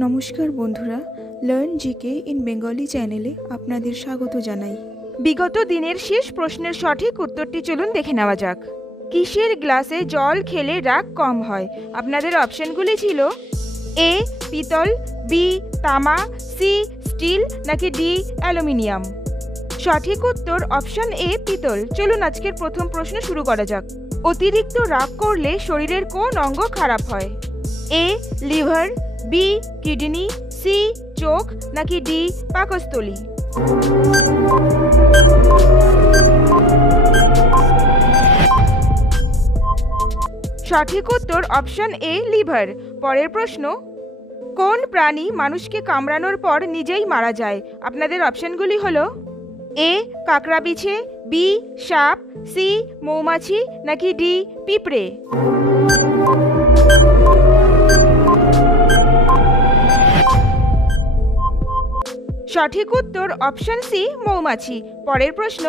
নমস্কার বন্ধুরা, learn GK in Bengali চ্যানেলে আপনাদের স্বাগত জানাই। বিগত দিনের শেষ প্রশ্নের সঠিক উত্তরটি চলুন দেখে নেওয়া যাক। কিসের গ্লাসে জল খেলে রাগ কম হয়? আপনাদের অপশনগুলি ছিল এ পিতল, বি তামা, সি স্টিল নাকি ডি অ্যালুমিনিয়াম। সঠিক উত্তর অপশন এ পিতল। চলুন আজকের প্রথম প্রশ্ন শুরু করা যাক। অতিরিক্ত রাগ করলে শরীরের কোন অঙ্গ খারাপ হয়? A liver, B kidney, C চোখ নাকি ডি পাকস্থলী। সঠিক উত্তর অপশন এ লিভার। পরের প্রশ্ন, কোন প্রাণী মানুষকে কামড়ানোর পর নিজেই মারা যায়? আপনাদের অপশনগুলি হলো এ কাকড়া বিছে, বি সাপ, সি মৌমাছি নাকি ডি পিঁপড়ে। সঠিক উত্তর অপশন সি মৌমাছি। পরের প্রশ্ন,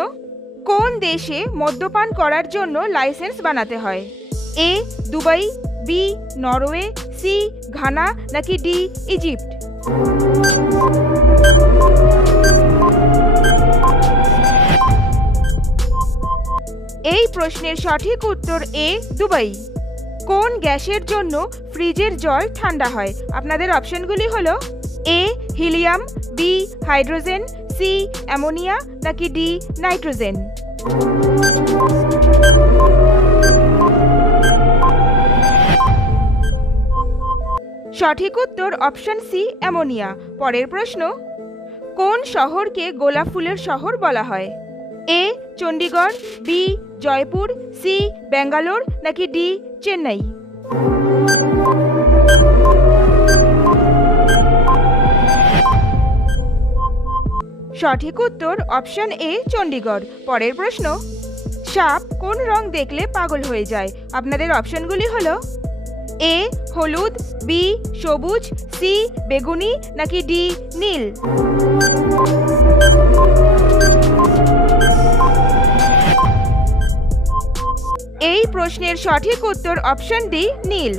কোন দেশে মদ্যপান করার জন্য লাইসেন্স বানাতে হয়? A Dubai, B Norway, C Ghana নাকি ডি ইজিপ্ট। এই প্রশ্নের সঠিক উত্তর এ দুবাই। কোন গ্যাসের জন্য ফ্রিজের জল ঠান্ডা হয়? আপনাদের অপশনগুলি হলো A helium, B hydrogen, C ammonia নাকি ডি নাইট্রোজেন। সঠিক উত্তর অপশন সি অ্যামোনিয়া। পরের প্রশ্ন, কোন শহরকে গোলাপ ফুলের শহর বলা হয়? এ চণ্ডীগড়, বি জয়পুর, সি ব্যাঙ্গালোর নাকি ডি চেন্নাই। সঠিক উত্তর অপশন এ চণ্ডীগড়। পরের প্রশ্ন, সাপ কোন রং দেখলে পাগল হয়ে যায়? আপনাদের অপশনগুলি হলো এ হলুদ, বি সবুজ, সি বেগুনি নাকি ডি নীল। এই প্রশ্নের সঠিক উত্তর অপশন ডি নীল।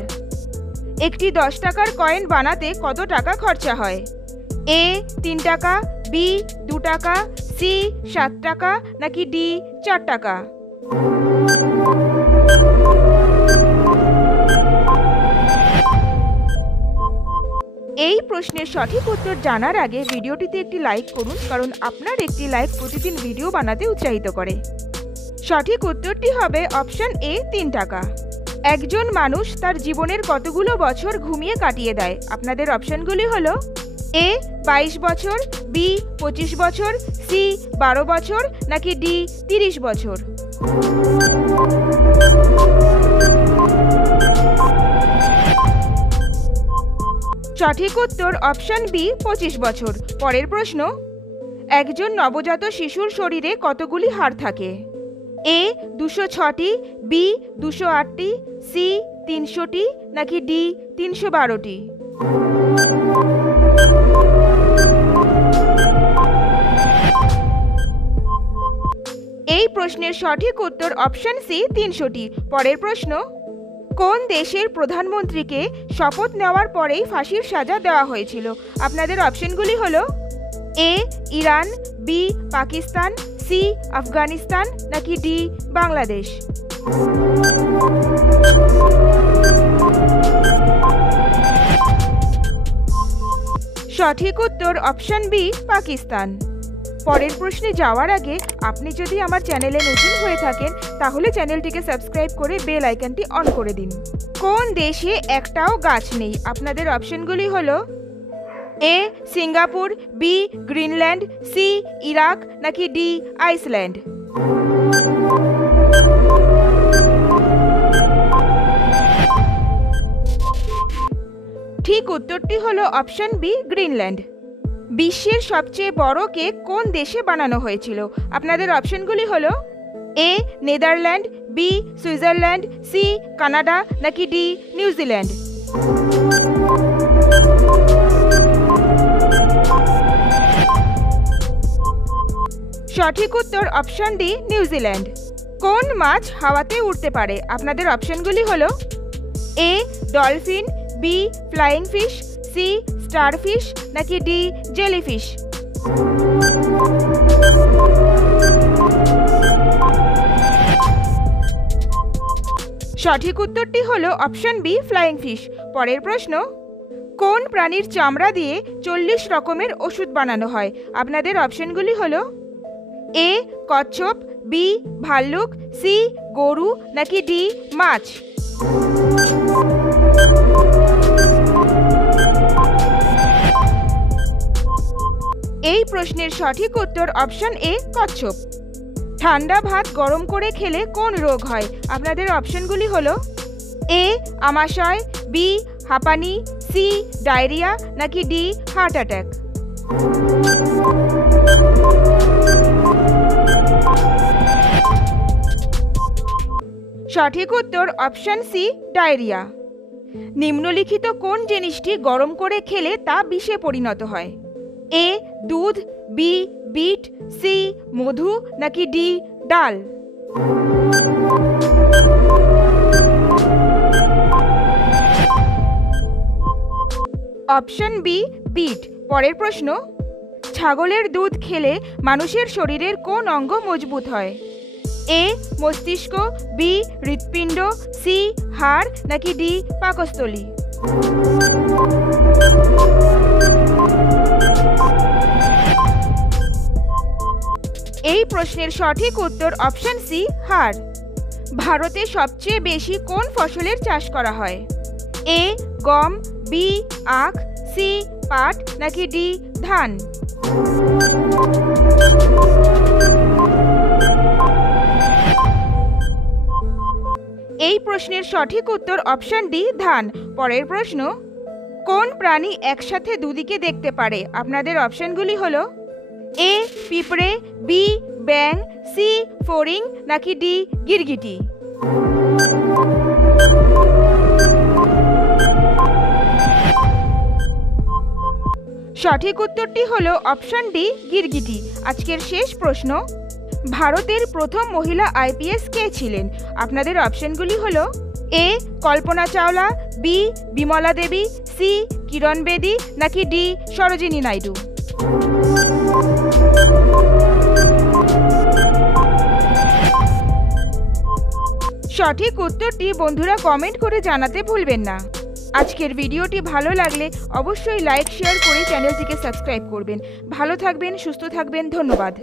একটি 10 টাকার কয়েন বানাতে কত টাকা খরচা হয়? এ 3 টাকা, বি 2 টাকা, সি 7 টাকা নাকি ডি 4 টাকা। এই প্রশ্নের সঠিক উত্তর জানার আগে ভিডিওটিতে একটি লাইক করুন, কারণ আপনার একটি লাইক প্রতিদিন ভিডিও বানাতে উৎসাহিত করে। সঠিক উত্তরটি হবে অপশন এ 3 টাকা। একজন মানুষ তার জীবনের কতগুলো বছর ঘুমিয়ে কাটিয়ে দেয়? আপনাদের অপশনগুলি হলো এ 22 বছর, বি 25 বছর, সি 12 বছর নাকি ডি 30 বছর। সঠিক উত্তর অপশন বি 25 বছর। পরের প্রশ্ন, একজন নবজাত শিশুর শরীরে কতগুলি হাড় থাকে? এ 206টি, বি 208টি, সি 300টি নাকি ডি 312টি। এই প্রশ্নের সঠিক উত্তর অপশন সি 300টি। পরের প্রশ্ন, কোন দেশের প্রধানমন্ত্রীকে শপথ নেওয়ার পরেই ফাঁসির সাজা দেওয়া হয়েছিল? আপনাদের অপশনগুলি হলো A Iran, B Pakistan, C Afghanistan নাকি ডি বাংলাদেশ। সঠিক উত্তর অপশন বি পাকিস্তান। পরের প্রশ্নে যাওয়ার আগে আপনি যদি আমার চ্যানেলে নতুন হয়ে থাকেন তাহলে চ্যানেলটিকে সাবস্ক্রাইব করে বেল আইকনটি অন করে দিন। কোন দেশে একটাও গাছ নেই? আপনাদের অপশনগুলি হলো A Singapore, B Greenland, C Iraq নাকি ডি আইসল্যান্ড। ঠিক উত্তরটি হলো অপশন বি গ্রিনল্যান্ড। বিশ্বের সবচেয়ে বড় কেক কোন দেশে বানানো হয়েছিল? আপনাদের অপশনগুলি হলো A Netherland, B Switzerland, C Canada নাকি ডি নিউজিল্যান্ড। সঠিক উত্তর অপশন ডি নিউজিল্যান্ড। কোন মাছ হাওয়াতে উড়তে পারে? আপনাদের অপশনগুলি হলো A dolphin, B flying fish, C starfish নাকি ডি জেলিফিশ? সঠিক উত্তরটি হলো অপশন বি ফ্লাইং ফিশ। পরের প্রশ্ন, কোন প্রাণীর চামড়া দিয়ে 40 রকমের ওষুধ বানানো হয়? আপনাদের অপশনগুলি হলো এ কচ্ছপ, বি ভাল্লুক, সি গরু নাকি ডি মাছ? এই প্রশ্নের সঠিক উত্তর অপশন এ কচ্ছপ। ঠান্ডা ভাত গরম করে খেলে কোন রোগ হয়? আপনাদের অপশনগুলি হলো এ আমাশয়, বি হাঁপানি, সি ডায়রিয়া নাকি ডি হার্ট অ্যাটাক? সঠিক উত্তর অপশন সি ডায়রিয়া। নিম্নলিখিত কোন জিনিসটি গরম করে খেলে তা বিষে পরিণত হয়? এ দুধ, বি বিট, সি মধু নাকি ডি ডাল? Option B beet. পরের প্রশ্ন, ছাগলের দুধ খেলে মানুষের শরীরের কোন অঙ্গ মজবুত হয়? এ মস্তিষ্ক, বি হৃৎপিণ্ড, সি হাড় নাকি ডি পাকস্থলী? এই প্রশ্নের সঠিক উত্তর অপশন সি হাড়। ভারতে সবচেয়ে বেশি কোন ফসলের চাষ করা হয়? এ গম, বি আখ, সি পাট নাকি ডি ধান? এই প্রশ্নের সঠিক উত্তর অপশন ডি ধান। পরের প্রশ্ন, কোন প্রাণী একসাথে দুদিকে দেখতে পারে? আপনাদের অপশনগুলি হলো এ পিঁপড়ে, বি ব্যাং, সি ফড়িং নাকি ডি গিরগিটি? সঠিক উত্তরটি হলো অপশন ডি গিরগিটি। আজকের শেষ প্রশ্ন, ভারতের প্রথম মহিলা আইপিএস কে ছিলেন? আপনাদের অপশনগুলি হলো এ কল্পনা চাওলা, বি বিমলা দেবী, সি কিরণ বেদি নাকি ডি সরোজিনী নাইডু? সঠিক উত্তরটি বন্ধুরা কমেন্ট করে জানাতে ভুলবেন না। আজকের ভিডিওটি ভালো লাগলে অবশ্যই লাইক শেয়ার করে চ্যানেলটিকে সাবস্ক্রাইব করবেন। ভালো থাকবেন, সুস্থ থাকবেন, ধন্যবাদ।